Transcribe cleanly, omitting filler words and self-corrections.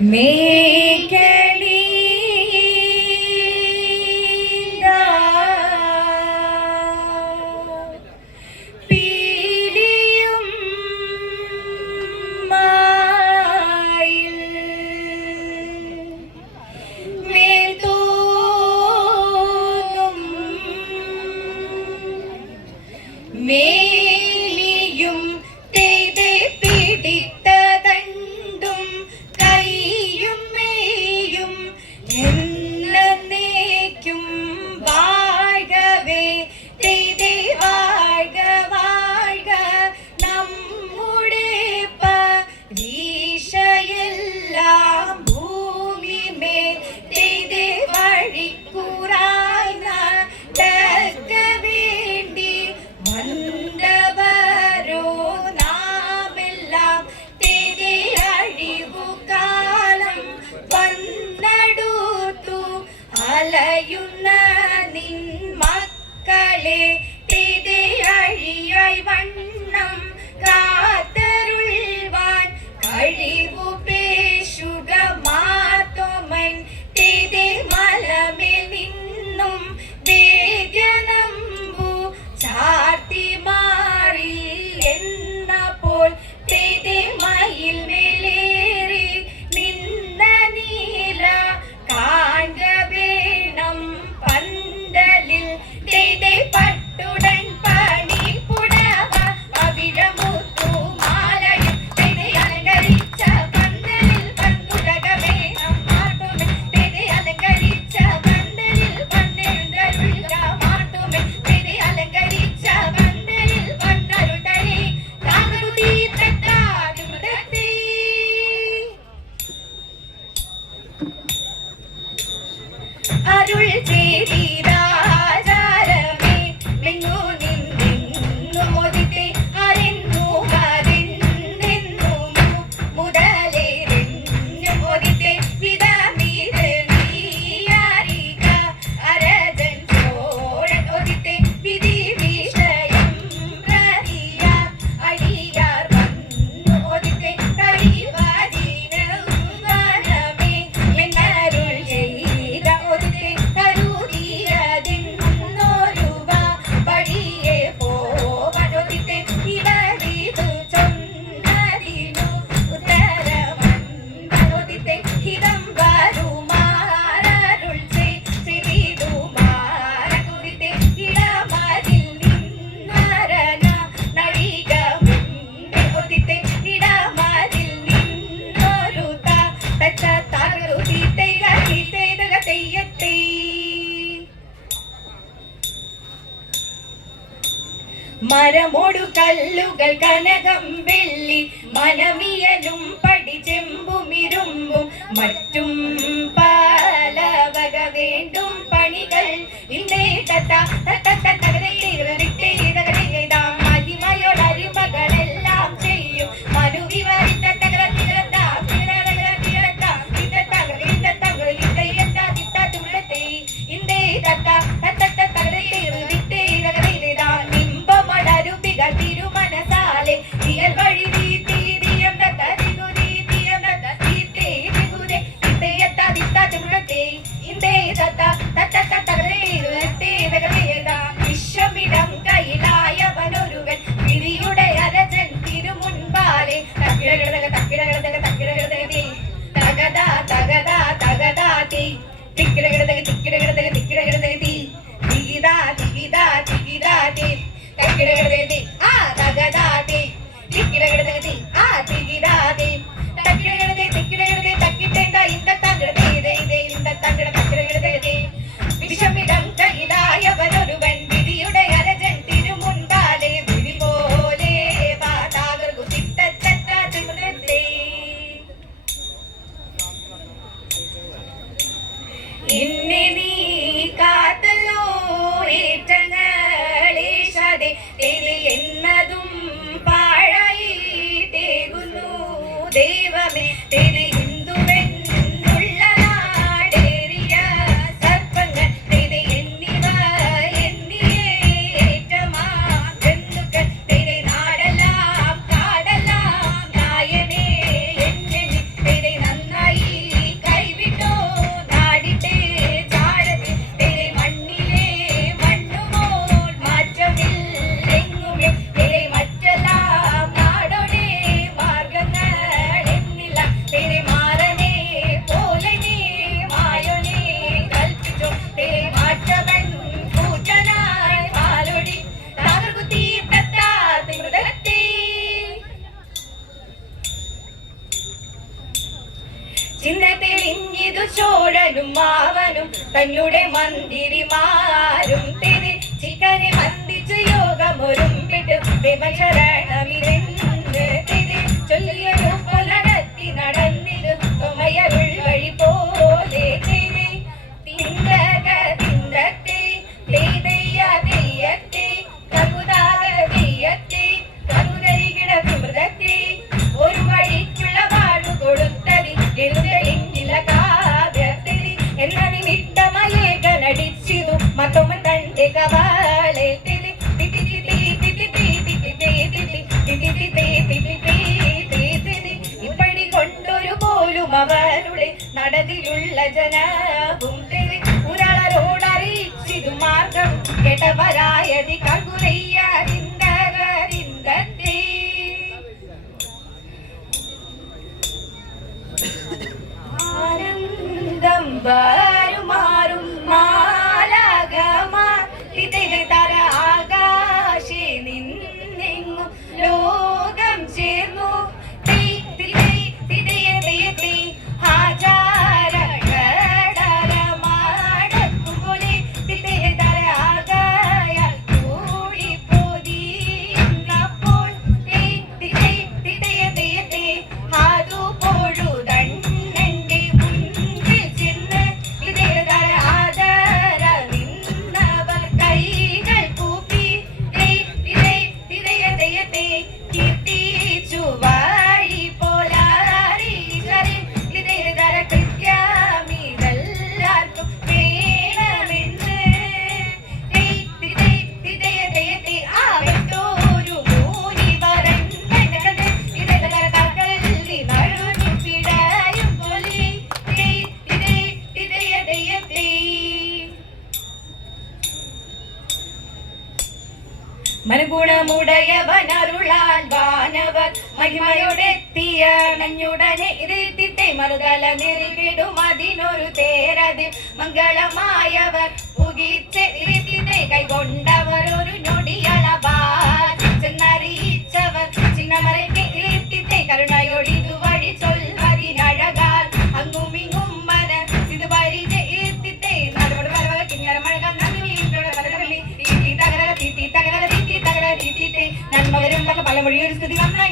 മേഘളി പീലിയും മായിൽ മേൽതോന്നും മേലിയും തേതെ പിടിത്തതണ്ടും കൈയും മേയും എന്നേക്കും വാഴ്കവേ തേതെ വാഴ്ക വാഴ്ക നമ്മുടെ പരീക്ഷയെല്ലാം ഭൂമിമേൽ തേതെ വഴിക്കുറായി നടക്ക വേണ്ടി വന്നവരോ നാമെല്ലാം തേതെ അഴിവുകാലം വന്നടുത്തു അലയുന്ന നിൻ മക്കളെ തേതെ അഴിയായി വണ്ണം കാത്തരുൾവാൻ കഴിവു പേശുക മാത്തോമൻ തേതെ മലമേൽ നിന്നും വേദ്യനമ്പു ചാർത്തി മാറി എന്നപ്പോൾ തേതെ മയിൽ മേലേറി നിന്ന നീല കാൺക വേണം പന്തലിൽ തേതെ പട്ടുടൻ പണി പുടവ അവിഴമുത്തു മാലയും തേതെ അലങ്കരിച്ച പന്തലിൽ പന്തുടക വേണം മാർത്തുമേ തേതെ അലങ്കരിച്ച പന്തലിൽ പന്നെഴുന്തരുൾക മാർത്തുമേ തേതെ അലങ്കരിച്ച പന്തലിൽ പന്നരുൾതരി താകൃതി തട്ടാതി മൃതത്തെ അരുൾ ചെയ്തിരാചാരമേ മെങ്ങു നിന്നു മോദിത്തെ അറിന്നു മറിന്നെന്നു മുതലേറിഞ്ഞു മോദിത്തെ വിധമീത് നീയാരിക അരജൻ ചോഴൻ മോദിത്തെ വിധി വിഷയം പ്രതിയ അടിയാർ വന്നു മോദിത്തെ കഴിവതിനേ എന്നരുൾ ചെയ്ത മോദിത്തെ കരുതിയതിന്നൊരുവ വഴിയെ പോവനൊദിത്തെ ഇവരിതു ചൊന്നതിനു ഉത്തരമന്നൊദിത്തെ ഹിതം വരുമാരരുൾ ചെയ്തു മാരകുദിത്തെ ഇടമതിൽ നിന്നരന നടിക മുന്നേ ഒദിത്തെ ഇടമതിൽ നിന്നൊരു തച്ച തകരുദിത്തെ തെയ്യത്തെ മരമോടു കല്ലുകൾ കനകം വെള്ളി മനമിയലും പടി ചെമ്പുമിരുമ്പും മറ്റും പല വക വേണ്ടും പണികൾ ഇന്നേ മഹിമയോടരിമകളെല്ലാം ചെയ്യും മനു വിവരിത്ത തിരുമനസാലെ ഇയൽ വഴി വിശ്വമിടം കയ്യിലായവനൊരുവൻ വിധിയുടെ അരജൻ തിരുമുൻപാലെ തകതാ തകതാ തകതാ തീ തിക്കിടകിടതക തിക്കിടകിടതക തിക്കിടകിടതക തീ തികിതാ തികിതാ തികിതാ തീ തക്കിടകിടതക ആ തകതാ തീ തിക്കിടകിടതക തീ ആ തികിതാ തീ തക്കിടകിടതക തിക്കിടകിടതക തക്കിട്ടേണ്ട ഇന്ത തകിടതേ ഇതേ ഇന്ത തകിട തക്കിടകിടതക തീ വിഷമിടം കയ്യിലായവനൊരുവൻ വിധിയുടെ അരജൻ തിരുമുൻപാലെ വിധി പോലെ പാതാകർക്കു ചിത്തച്ചേ ഇന്നെ നീ കാത്തല്ലോ ഏറ്റങ്ങളേശാതെ തെളി എന്നതും പാഴായി തേകുന്നു ദൈവമേ തെളി ഹിന്ദുവെന്നുള്ള നാടേറിയ സർപ്പങ്ങൾ തെളി എന്നിവ എന്നിയേറ്റമാ ബന്ധുക്കൾ തെളി നാടെല്ലാം കാടെല്ലാം നായനേ എന്നെ തെളി നന്നായി ചിന്ത തെളിഞ്ഞിതു ചോഴനും മാവനും തന്നെ മന്ദിരിമാരും തിരി ചിക്കനെ വന്ദിച്ച് യോഗമൊരുമ്പിട്ട് ശരണമിരെന്ന് തിരി ചൊല്ലിയൊരു പൊലടത്തി നടന്നിരു തൊമയരുൾ വഴി പോലെ തിരി തിന്തക തിന്തത്തെ തെയ്യ തെയ്യത്തെ കകുതാക തെയ്യത്തെ കകുതരികിട തിമൃതത്തെ ഒരു വഴിക്കുള്ള വാഴു കൊടുത്തതി എഴുതലില്ല കാവ്യത്തിരി എന്നതി വിട്ടമയേകനടിച്ചിതു മറ്റൊമ്മ തന്റെ കവാളെ തിരി ഇപ്പടി കൊണ്ടൊരു പോലും അവരുടെ നടതിലുള്ള ജനവും തിരി ഒരാളോടറിയിച്ചിതു മാർഗം കേട്ടവരായതി കകുരയ്യാരിന്തേ ആനന്ദം വരുമാറും മാലാകമാർ ഇതിലെ തര ആകാശേ നിന്നെങ്ങും ലോകം ചേർന്നു ഹാജാരടലമാടത്തുപോലെ ഇതിലെ തര ആകായ കൂടിപ്പോതിന്നപ്പോൾ അതു പൊഴുതണ്ണന്റെ മുൻപിൽ ചെന്ന് ഇതിലെ തര ആദര നിന്നവർ കൈകൾ കൂപ്പി കീർത്തിച്ചു വാഴി പോലാരീകരെ ഇതിലെ തര കൃത്യമിതെല്ലാവർക്കും വേണമെന്ന് ആവട്ടോരു മൂനി വരണ്ടത് ഇതിലെ തര കൽവി നഴുവി പിടയും പോലെ മനുഗുണമുടയവനരുളാൽ വാനവർ മഹിമയോടെത്തിയ അണഞ്ഞുടനെ ഇരുത്തിത്തെ മറുതല നിറിവിടും അതിനൊരു തേരതി മംഗളമായവർ പുകിച്ച് ഇരുത്തിത്തെ കൈകൊണ്ടവർ ഒരു ഞൊടിയളവാൽ ചെന്നറിയിച്ചവർ ചിന്നമറയ്ക്ക് ഇരുത്തിത്തെ കരുണയോടിതു വഴി ചൊൽവതിനഴകാൽ അങ്ങുമിങ്ങും മന ഇത് പരിച ഇരുത്തിത്തെ നാടോട് പലവക കിങ്ങരമഴക നന്ദി തകര നന്മ വരുമ്പോ പല മൊഴിയൊരു സ്ഥിതി വന്നാൽ